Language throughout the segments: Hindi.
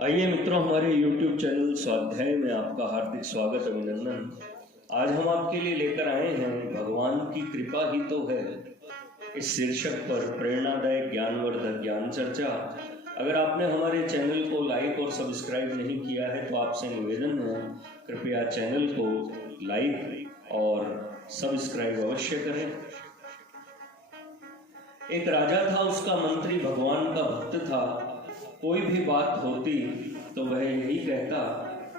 आइए मित्रों, हमारे YouTube चैनल स्वाध्याय में आपका हार्दिक स्वागत अभिनंदन। आज हम आपके लिए लेकर आए हैं भगवान की कृपा ही तो है, इस शीर्षक पर प्रेरणादायक ज्ञानवर्धक ज्ञान चर्चा। अगर आपने हमारे चैनल को लाइक और सब्सक्राइब नहीं किया है तो आपसे निवेदन है, कृपया चैनल को लाइक और सब्सक्राइब अवश्य करें। एक राजा था, उसका मंत्री भगवान का भक्त था। कोई भी बात होती तो वह यही कहता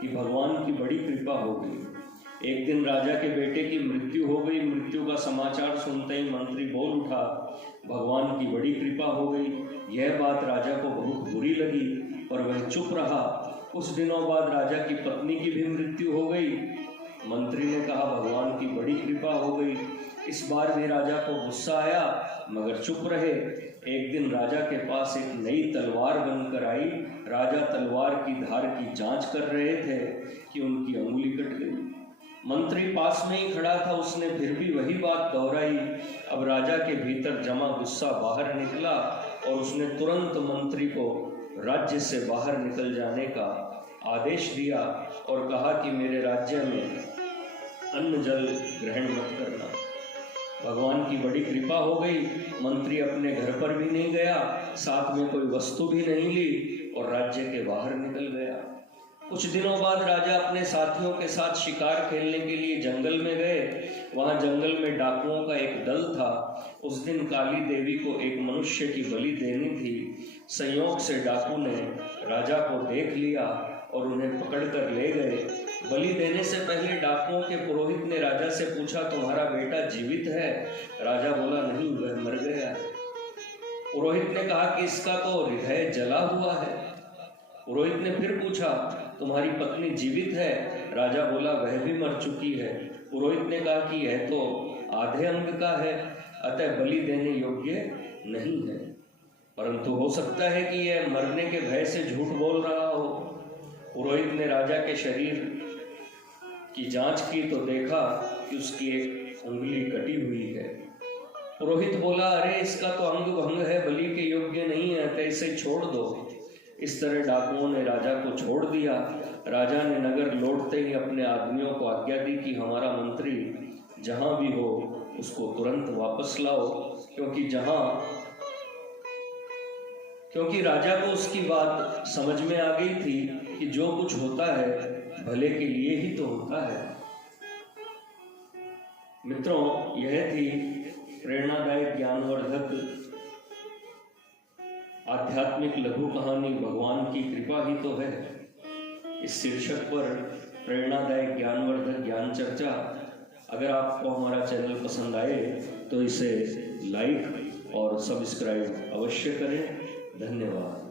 कि भगवान की बड़ी कृपा हो गई। एक दिन राजा के बेटे की मृत्यु हो गई। मृत्यु का समाचार सुनते ही मंत्री बोल उठा, भगवान की बड़ी कृपा हो गई। यह बात राजा को बहुत बुरी लगी और वह चुप रहा। कुछ दिनों बाद राजा की पत्नी की भी मृत्यु हो गई। मंत्री ने कहा, भगवान की बड़ी कृपा हो गई। इस बार भी राजा को गुस्सा आया, मगर चुप रहे। एक दिन राजा के पास एक नई तलवार बनकर आई। राजा तलवार की धार की जांच कर रहे थे कि उनकी अंगुली कट गई। मंत्री पास में ही खड़ा था, उसने फिर भी वही बात दोहराई। अब राजा के भीतर जमा गुस्सा बाहर निकला और उसने तुरंत मंत्री को राज्य से बाहर निकल जाने का आदेश दिया और कहा कि मेरे राज्य में अन्न जल ग्रहण मत करना। भगवान की बड़ी कृपा हो गई। मंत्री अपने घर पर भी नहीं गया, साथ में कोई वस्तु भी नहीं ली और राज्य के बाहर निकल गया। कुछ दिनों बाद राजा अपने साथियों के साथ शिकार खेलने के लिए जंगल में गए। वहां जंगल में डाकुओं का एक दल था। उस दिन काली देवी को एक मनुष्य की बलि देनी थी। संयोग से डाकू ने राजा को देख लिया और उन्हें पकड़कर ले गए। बलि देने से पहले डाकुओं के पुरोहित ने राजा से पूछा, तुम्हारा बेटा जीवित है? राजा बोला, नहीं, वह मर गया। पुरोहित ने कहा कि इसका तो हृदय जला हुआ है। पुरोहित ने फिर पूछा, तुम्हारी पत्नी जीवित है? राजा बोला, वह भी मर चुकी है। पुरोहित ने कहा कि यह तो आधे अंग का है, अतः बलि देने योग्य नहीं है, परंतु हो सकता है कि यह मरने के भय से झूठ बोल रहा हो। पुरोहित ने राजा के शरीर की जांच की तो देखा कि उसकी एक उंगली कटी हुई है। पुरोहित बोला, अरे इसका तो अंग भंग है, बलि के योग्य नहीं है, तो इसे छोड़ दो। इस तरह डाकुओं ने राजा को छोड़ दिया। राजा ने नगर लौटते ही अपने आदमियों को आज्ञा दी कि हमारा मंत्री जहां भी हो उसको तुरंत वापस लाओ, क्योंकि राजा को उसकी बात समझ में आ गई थी कि जो कुछ होता है भले के लिए ही तो होता है। मित्रों, यह थी प्रेरणादायक ज्ञानवर्धक आध्यात्मिक लघु कहानी भगवान की कृपा ही तो है। इस शीर्षक पर प्रेरणादायक ज्ञानवर्धक ज्ञान चर्चा। अगर आपको हमारा चैनल पसंद आए तो इसे लाइक और सब्सक्राइब अवश्य करें। धन्यवाद।